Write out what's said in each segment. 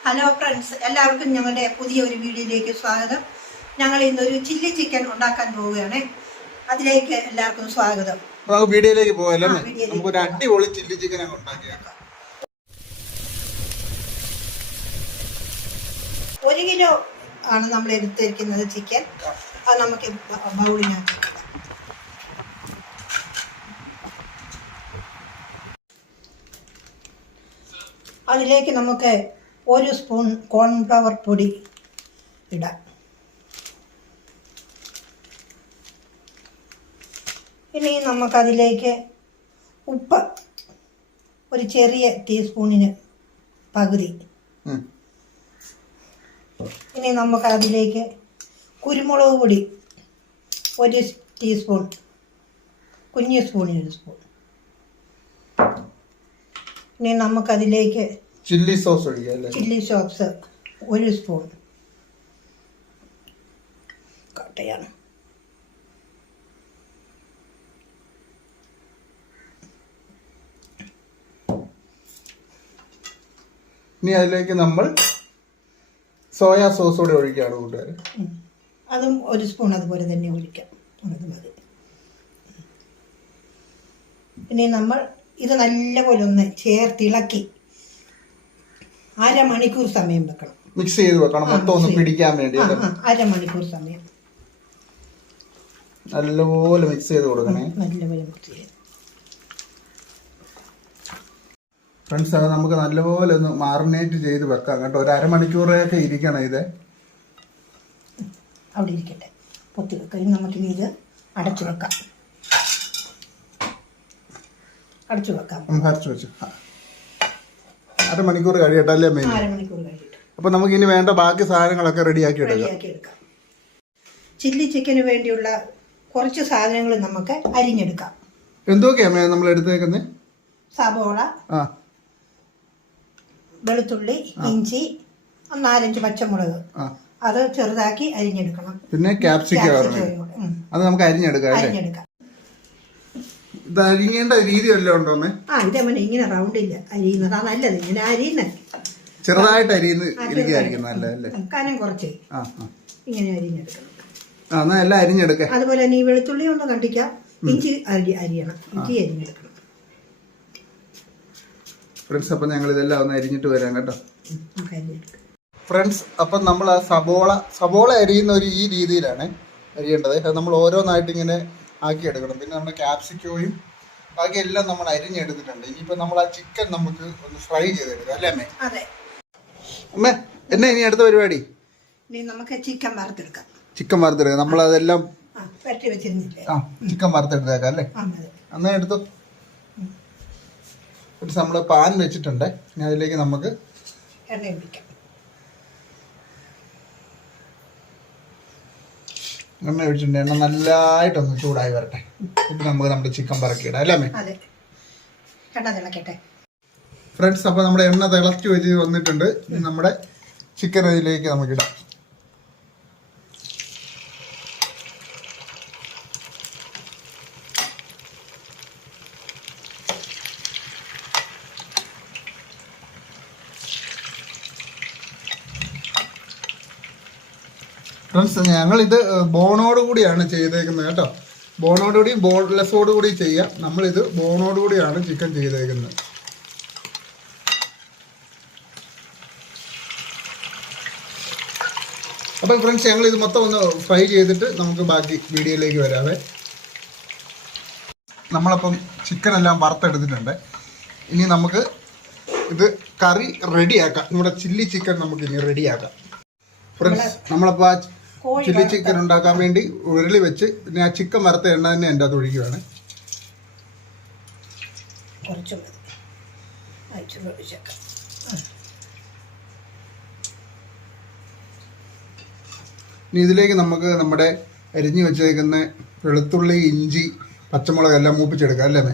Hello friends എല്ലാവർക്കും ഞങ്ങളുടെ പുതിയ ഒരു വീഡിയോയിലേക്ക് സ്വാഗതം. ഞങ്ങൾ ഇന്നൊരു ചില്ലി ചിക്കൻ ഉണ്ടാക്കാൻ പോവുകയാണ്. അതിലേക്ക് എല്ലാവർക്കും സ്വാഗതം. നമുക്ക് വീഡിയോയിലേക്ക് പോകാം നമുക്ക് ഒരു അടിപൊളി ചില്ലി ചിക്കൻ അങ്ങ് ഉണ്ടാക്കിയേക്കാം ഒരു കിലോ ആണ് നമ്മൾ എടുത്തിരിക്കുന്നത് ചിക്കൻ അത് നമുക്ക് ബൗളിനാക്കി ബൗളിനകത്ത് അതിലേക്ക് നമുക്ക് ഒരു സ്പൂൺ കോൺഫ്ലവർ പൊടി ഇടാം. ഇനി നമുക്കതിലേക്ക് ഉപ്പ് ഒരു ചെറിയ ടീസ്പൂണിന് പകുതി. ഇനി നമുക്ക് അതിലേക്ക് കുരുമുളക് പൊടി ഒരു ടീസ്പൂൺ കുഞ്ഞു സ്പൂണിന് ഒരു സ്പൂൺ. ഇനി നമുക്കതിലേക്ക് ചില്ലി സോസ് ഒഴിക്കുക അല്ലേ? ചില്ലി സോസ് ഒരു സ്പൂൺ. കട്ടയാണ്. ഇനി അതിലേക്ക് നമ്മൾ സോയാ സോസ് കൂടെ ഒഴിക്കുകയാണ് കൂട്ടുകാർ. അതും ഒരു സ്പൂൺ അതുപോലെ തന്നെ ഒഴിക്കാം. അത് മതി. ഇനി നമ്മൾ ഇത് നല്ലപോലെ ഒന്ന് ചേർത്തിളക്കി അരമണിക്കൂർ സമയം വെക്കണം. മിക്സ് ചെയ്ത് വെക്കണം. മൊത്തം ഒന്ന് പിടിക്കാൻ വേണ്ടി അരമണിക്കൂർ സമയം. നല്ലപോലെ മിക്സ് ചെയ്ത് കൊടുക്കണേ. നല്ലപോലെ മിക്സ് ചെയ്ത്. ഫ്രണ്ട്സ് അത് നമുക്ക് നല്ലപോലെ ഒന്ന് മാറിനേറ്റ് ചെയ്ത് വെക്കാം കേട്ടോ. ഒരു അരമണിക്കൂറൊക്കെ ഇരിക്കണം ഇത്. അവിടെ ഇരിക്കട്ടെ. പൊത്തി വെക്കാം. നമുക്ക് നമുക്കിനി ഇത് അടച്ചു വെക്കാം. അടച്ചു വെക്കാം. നമുക്ക് വെച്ചു. അരമണിക്കൂർ കഴിയട്ടെ അല്ലേ മെയിൻ അരമണിക്കൂർ അപ്പൊ നമുക്ക് ഇനി വേണ്ട ബാക്കി സാധനങ്ങളൊക്കെ റെഡിയാക്കി എടുക്കാം. റെഡിയാക്കി എടുക്കാം ചില്ലി ചിക്കന് വേണ്ടിയുള്ള കുറച്ച് സാധനങ്ങൾ നമുക്ക് അരിഞ്ഞെടുക്കാം. എന്തൊക്കെയാ മേ നമ്മൾ എടുത്തേക്കുന്നത് സബോള ആ. വെളുത്തുള്ളി ഇഞ്ചി നാലഞ്ച് പച്ചമുളക്. ആ. അത് ചെറുതാക്കി അരിഞ്ഞെടുക്കണം. പിന്നെ ക്യാപ്സിക്കം അത് നമുക്ക് അരിഞ്ഞെടുക്കാം അല്ലേ? അരിഞ്ഞെടുക്കാം. ഇത് രീതി വല്ലതും ഉണ്ടോ അമ്മേ? ആ ഇതേപോലെ ഇങ്ങനെ റൗണ്ടില്ല അരിയുന്നത് ആ നല്ലത്. ഇങ്ങനെ അരിയുന്ന. ചെറുതായിട്ട് അരിയുന്ന ഇരിക്കുകയായിരിക്കും നല്ലതല്ലേ? കനം കുറച്ച്. ആ ആ. ഇങ്ങനെ അരിഞ്ഞെടുക്കണം. ആ എന്നാ എല്ലാം അരിഞ്ഞെടുക്കേ. അതുപോലെ തന്നെ ഈ വെളുത്തുള്ളി ഒന്ന് കണ്ടിക്കാം. ഇഞ്ചി അരി അരിയണം. ഇഞ്ചി അരിഞ്ഞെടുക്കണം. ഫ്രണ്ട്സ് അപ്പം ഞങ്ങൾ ഇതെല്ലാം ഒന്ന് അരിഞ്ഞിട്ട് വരാം കേട്ടോ. ഉം, നമുക്ക് അരിഞ്ഞെടുക്കാം. ഫ്രണ്ട്സ് അപ്പം നമ്മൾ ആ സബോള സബോള അരിയുന്ന ഒരു ഈ രീതിയിലാണ് അരിയേണ്ടത്. നമ്മൾ ഓരോന്നായിട്ട് ഇങ്ങനെ ആക്കി എടുക്കണം പിന്നെ നമ്മുടെ ക്യാപ്സിക്കോയും ബാക്കി എല്ലാം നമ്മൾ അരിഞ്ഞെടുത്തിട്ടുണ്ട്. ഇനിയിപ്പോൾ നമ്മൾ ആ ചിക്കൻ നമുക്ക് ഒന്ന് ഫ്രൈ ചെയ്തെടുക്കാം അല്ലേ അമ്മേ? അതെ. അമ്മേ എന്നാ ഇനി അടുത്ത പരിപാടി? ഇനി നമുക്ക് ചിക്കൻ വറുത്തെടുക്കാം. ചിക്കൻ വറുത്തെടുക്കാം. നമ്മളതെല്ലാം ആ. പരട്ടി വെച്ചിരുന്നില്ലേ? ആ ചിക്കൻ വറുത്തെടുത്തേക്കാം അല്ലേ? അന്നേ എടുത്തു നമ്മൾ പാൻ വെച്ചിട്ടുണ്ട്. ഇനി അതിലേക്ക് നമുക്ക് എണ്ണ ഒഴിക്കാം. എണ്ണ ഒഴിച്ചിട്ടുണ്ട്. എണ്ണ നല്ലതായിട്ടൊന്ന് ചൂടായി വരട്ടെ. ഇപ്പം നമുക്ക് നമ്മുടെ ചിക്കൻ പറക്കിയിടാം. അല്ലേ അമ്മേ? അതെ. എണ്ണ തിളക്കട്ടെ. ഫ്രണ്ട്സ് അപ്പോൾ നമ്മുടെ എണ്ണ തിളച്ച് വെച്ച് വന്നിട്ടുണ്ട്. ഇനി നമ്മുടെ ചിക്കൻ അതിലേക്ക് നമുക്കിടാം ഫ്രണ്ട്സ് ഇത് ബോണോട് കൂടിയാണ് ചെയ്തേക്കുന്നത് കേട്ടോ. ബോണോട് കൂടി ബോൺലെസ്സോട് കൂടി ചെയ്യാം. നമ്മളിത് ബോണോട് കൂടിയാണ് ചിക്കൻ ചെയ്തേക്കുന്നത്. അപ്പം ഫ്രണ്ട്സ് ഞങ്ങൾ ഇത് മൊത്തം ഒന്ന് ഫ്രൈ ചെയ്തിട്ട് നമുക്ക് ബാക്കി വീഡിയോയിലേക്ക് വരാവേ. നമ്മളപ്പം ചിക്കൻ എല്ലാം വറുത്തെടുത്തിട്ടുണ്ട്. ഇനി നമുക്ക് ഇത് കറി റെഡിയാക്കാം നമ്മുടെ ചില്ലി ചിക്കൻ നമുക്ക് ഇനി റെഡിയാക്കാം ഫ്രണ്ട്സ് നമ്മളപ്പോൾ ആ ചില്ലി ചിക്കൻ ഉണ്ടാക്കാൻ വേണ്ടി ഉരുളി വെച്ച് പിന്നെ ആ ചിക്കൻ വറുത്ത എണ്ണ തന്നെ എന്റെ അത് ഒഴിക്കുകയാണ് കുറച്ച് മതി. അയച്ചു ഒഴിച്ചേക്കാം. ഇനി ഇതിലേക്ക് നമുക്ക് നമ്മുടെ അരിഞ്ഞു വെച്ചേക്കുന്ന വെളുത്തുള്ളി ഇഞ്ചി പച്ചമുളക് എല്ലാം മൂപ്പിച്ചെടുക്കാം അല്ലേ മേ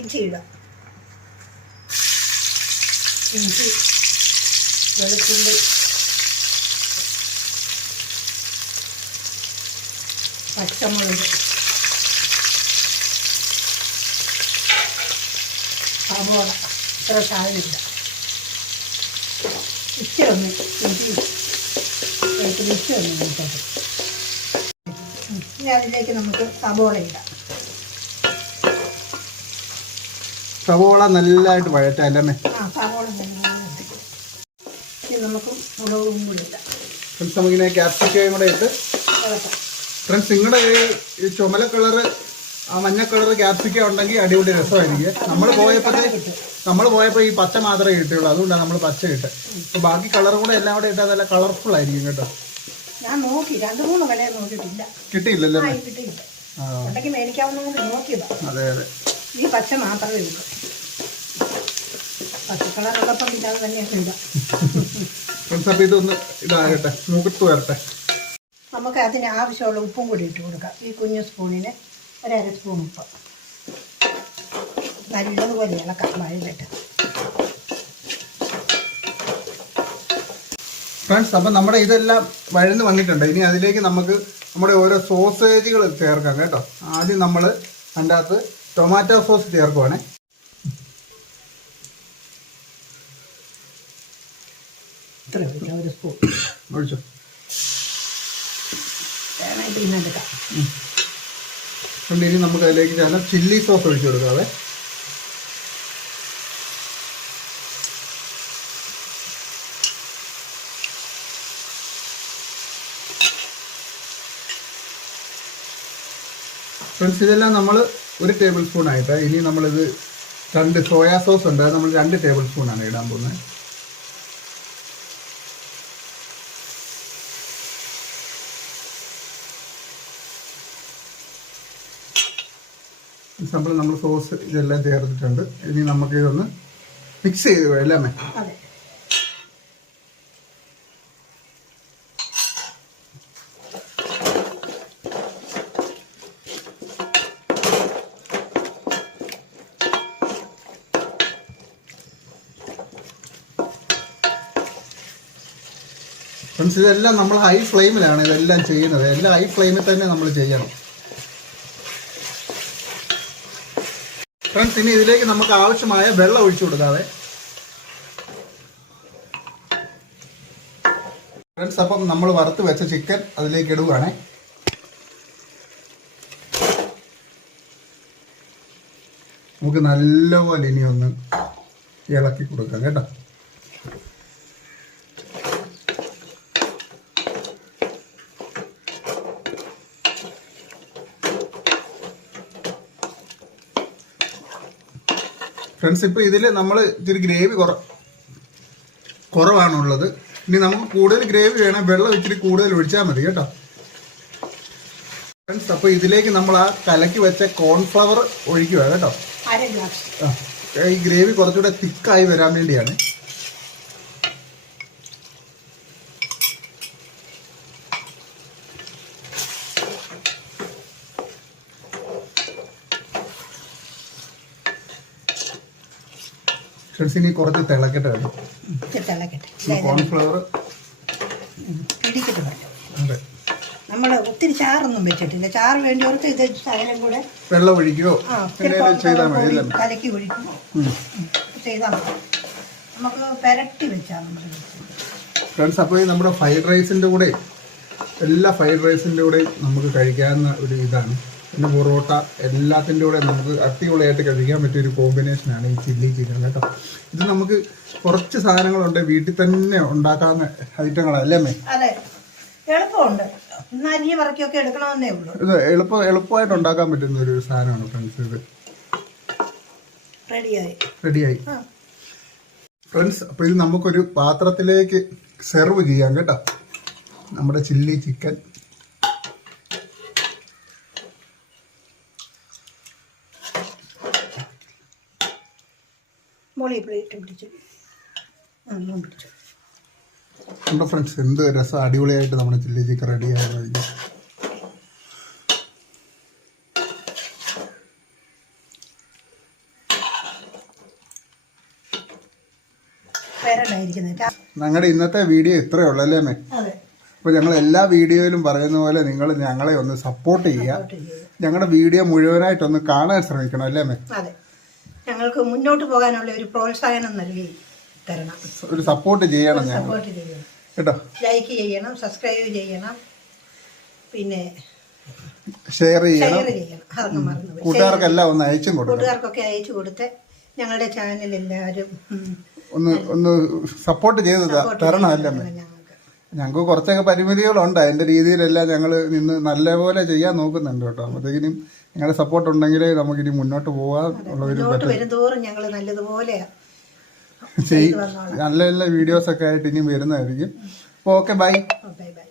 ഇഞ്ചി ഇടാം. ഇഞ്ചി വെളുത്തുള്ളി. പച്ചമുളക്. സവോള. ഇത്ര സാധനമില്ല. ഇച്ചിരി ഒന്ന് ഇഞ്ചി വെളുത്തുള്ളി ഇച്ചിരി ഒന്ന് കൂട്ടത് ഇനി അതിലേക്ക് നമുക്ക് സവോള ഇടാം. സവോള നല്ലതായിട്ട് വഴറ്റാം ആ സവോള നല്ലോണം ഇട്ട്. ഇനി നമുക്ക് മുളകും കൂടി ഇടാം. ഫ്രണ്ട്സ് നമുക്കിങ്ങനെ ക്യാപ്സിക്കയും കൂടെ ഇട്ട്. ഫ്രണ്ട്സ് നിങ്ങളുടെ ഈ ചുമല കളറ് ആ മഞ്ഞ കളറ് ക്യാപ്സിക്ക ഉണ്ടെങ്കിൽ അടിപൊളി രസമായിരിക്കും. നമ്മൾ പോയപ്പോ നമ്മൾ പോയപ്പോൾ ഈ പച്ച മാത്രമേ കിട്ടുള്ളൂ അതുകൊണ്ടാണ് നമ്മൾ പച്ച ഇട്ട് അപ്പോൾ ബാക്കി കളറും കൂടെ എല്ലാം കൂടെ ഇട്ടാൽ നല്ല കളർഫുൾ ആയിരിക്കും കേട്ടോ. ഞാൻ നോക്കി രണ്ട് മൂന്ന് വില നോക്കിയിട്ടില്ല. കിട്ടിയില്ലല്ലോ? കിട്ടിയില്ല. അതെ അതെ. ഈ പച്ച മാത്രമേ ഉള്ളൂ. തന്നെയാണ് ഫ്രണ്ട്സ് ഇതൊന്ന് ഇതാകട്ടെ മൂക്കത്ത് വരട്ടെ. നമുക്ക് അതിന് ആവശ്യമുള്ള ഉപ്പും കൂടി ഇട്ട് കൊടുക്കാം. ഈ കുഞ്ഞു സ്പൂണിന് ഒരു അര സ്പൂൺ ഉപ്പ്. നല്ലതുപോലെ ഇളക്കാം വഴുതിട്ട് ഫ്രണ്ട്സ് അപ്പം നമ്മുടെ ഇതെല്ലാം വഴന്ന് വന്നിട്ടുണ്ട്. ഇനി അതിലേക്ക് നമുക്ക് നമ്മുടെ ഓരോ സോസേജുകൾ ചേർക്കാം കേട്ടോ. ആദ്യം നമ്മൾ അതിന്റെ അകത്ത് ടൊമാറ്റോ സോസ് ചേർക്കുവാണേ. ഇത്ര ഒഴിക്കാം ഒരു സ്പൂൺ ഒഴിച്ചോ എടുക്കാം. അതുകൊണ്ട് ഇനി നമുക്ക് അതിലേക്ക് ചില ചില്ലി സോസ് ഒഴിച്ചു കൊടുക്കാവേ. ഫ്രണ്ട്സ് ഇതെല്ലാം നമ്മൾ ഒരു ടേബിൾ സ്പൂൺ ആയിട്ട്. ഇനി നമ്മളിത് രണ്ട് സോയാ സോസ് ഉണ്ട്. നമ്മൾ രണ്ട് ടേബിൾ സ്പൂൺ ആണ് ഇടാൻ പോകുന്നത്. എക്സാമ്പിൾ നമ്മൾ സോസ് ഇതെല്ലാം ചേർത്തിട്ടുണ്ട്. ഇനി നമുക്ക് ഇതൊന്ന് മിക്സ് ചെയ്ത് അതെ. ഫ്രണ്ട്സ് ഇതെല്ലാം നമ്മൾ ഹൈ ഫ്ലെയിമിലാണ് ഇതെല്ലാം ചെയ്യുന്നത്. എല്ലാം ഹൈ ഫ്ലെയിമിൽ തന്നെ നമ്മൾ ചെയ്യണം. ഫ്രണ്ട്സ് ഇനി ഇതിലേക്ക് നമുക്ക് ആവശ്യമായ വെള്ളം ഒഴിച്ചു കൊടുക്കാതെ ഫ്രണ്ട്സ് അപ്പം നമ്മൾ വറുത്ത് വെച്ച ചിക്കൻ അതിലേക്ക് ഇടുകയാണേ നമുക്ക് നല്ലപോലെ ഇനി ഒന്ന് ഇളക്കി കൊടുക്കാം കേട്ടോ. ഫ്രണ്ട്സ് ഇപ്പോൾ ഇതിൽ നമ്മൾ ഇത്തിരി ഗ്രേവി കുറ കുറവാണുള്ളത്. ഇനി നമുക്ക് കൂടുതൽ ഗ്രേവി വേണം. വെള്ളം ഇച്ചിരി കൂടുതൽ ഒഴിച്ചാൽ മതി കേട്ടോ. ഫ്രണ്ട്സ് അപ്പോൾ ഇതിലേക്ക് നമ്മൾ ആ കലക്കി വെച്ച കോൺഫ്ലവർ ഒഴിക്കുക കേട്ടോ. ഈ ഗ്രേവി കുറച്ചുകൂടെ തിക്കായി വരാൻ വേണ്ടിയാണ്. ഫ്രണ്ട്സ് ഇനി കുറച്ച് തിളക്കട്ടെ കേട്ടോ. തിളക്കട്ടെ. കോൺഫ്ലവർ പിടിക്കുന്നുണ്ട് അതെ. നമ്മൾ ഒത്തിരി ചാറൊന്നും വെച്ചിട്ടില്ല. ചാറ് വേണ്ടിയവർക്ക് ഇത് ശകലം കൂടെ വെള്ളം ഒഴിക്കുകയോ കലക്കി ഒഴിക്കും. ചെയ്താൽ മതി. നമുക്ക് പെരട്ടി വെച്ചാൽ നമ്മൾ ഫ്രണ്ട്സ് അപ്പോൾ നമ്മുടെ ഫ്രൈഡ് റൈസിന്റെ കൂടെ എല്ലാ ഫ്രൈഡ് റൈസിന്റെ കൂടെ നമുക്ക് കഴിക്കാവുന്ന ഒരു ഇതാണ്. പിന്നെ പൊറോട്ട എല്ലാത്തിന്റെ കൂടെ നമുക്ക് അടിപൊളിയായിട്ട് കഴിക്കാൻ പറ്റിയ ഒരു കോമ്പിനേഷനാണ് ഈ ചില്ലി ചിക്കൻ കേട്ടോ ഇത് നമുക്ക് കുറച്ച് സാധനങ്ങളുണ്ട്. വീട്ടിൽ തന്നെ ഉണ്ടാക്കാവുന്ന ഐറ്റങ്ങളല്ലേ അല്ലേ അതെ. എളുപ്പമുണ്ട്. അരിഞ്ഞ് പറക്കിയൊക്കെ എടുക്കണമെന്നേ ഉള്ളൂ. ഇത് എളുപ്പം എളുപ്പമായിട്ട് ഉണ്ടാക്കാൻ പറ്റുന്ന ഒരു സാധനമാണ് ഫ്രണ്ട്സ് ഇത്. റെഡിയായി. റെഡിയായി. ഫ്രണ്ട്സ് അപ്പോൾ ഇത് നമുക്കൊരു പാത്രത്തിലേക്ക് സെർവ് ചെയ്യാം കേട്ടോ. നമ്മുടെ ചില്ലി ചിക്കൻ മോളി പ്ലേറ്റ് പിടിച്ചു. പിടിച്ചു. നമ്മുടെ ഫ്രണ്ട്സ് എന്ത് രസം? അടിപൊളിയായിട്ട് നമ്മുടെ ചില്ലി ചിക്കൻ റെഡി ആയിരുന്നു ഞങ്ങളുടെ ഇന്നത്തെ വീഡിയോ ഇത്രയേ ഉള്ളൂ അല്ലേ അതെ. അപ്പോൾ ഞങ്ങൾ എല്ലാ വീഡിയോയിലും പറയുന്ന പോലെ നിങ്ങൾ ഞങ്ങളെ ഒന്ന് സപ്പോർട്ട് ചെയ്യുക. ഞങ്ങളുടെ വീഡിയോ മുഴുവനായിട്ടൊന്ന് കാണാൻ ശ്രമിക്കണം അല്ലേ അതെ. ഞങ്ങൾക്ക് മുന്നോട്ട് പോകാനുള്ള ഒരു പ്രോത്സാഹനം നൽകി തരണം. ഒരു സപ്പോർട്ട് ചെയ്യണം സപ്പോർട്ട് ചെയ്യണം. കേട്ടോ? ലൈക്ക് ചെയ്യണം സബ്സ്ക്രൈബ് ചെയ്യണം. പിന്നെ ഷെയർ ചെയ്യണം. കൂട്ടുകാർക്കെല്ലാം ഒന്ന് അയച്ചും കൂട്ടുകാർക്കൊക്കെ അയച്ചു കൊടുത്ത് ഞങ്ങളുടെ ചാനൽ എല്ലാവരും ഒന്ന് ഒന്ന് സപ്പോർട്ട് ചെയ്ത് തരണം അല്ലേ? ഞങ്ങൾക്ക് കുറച്ചൊക്കെ പരിമിതികളുണ്ട്. അതിന്റെ രീതിയിലെല്ലാം ഞങ്ങൾ നിന്ന് നല്ലപോലെ ചെയ്യാൻ നോക്കുന്നുണ്ട് കേട്ടോ. അപ്പോഴത്തേക്കിനും നിങ്ങളുടെ സപ്പോർട്ട് ഉണ്ടെങ്കിലേ നമുക്കിനി മുന്നോട്ട് പോകാൻ ഉള്ള ഒരു നല്ല നല്ല വീഡിയോസൊക്കെ ആയിട്ട് ഇനിയും വരുന്നതായിരിക്കും. അപ്പോൾ ഓക്കെ ബൈ. Bye bye.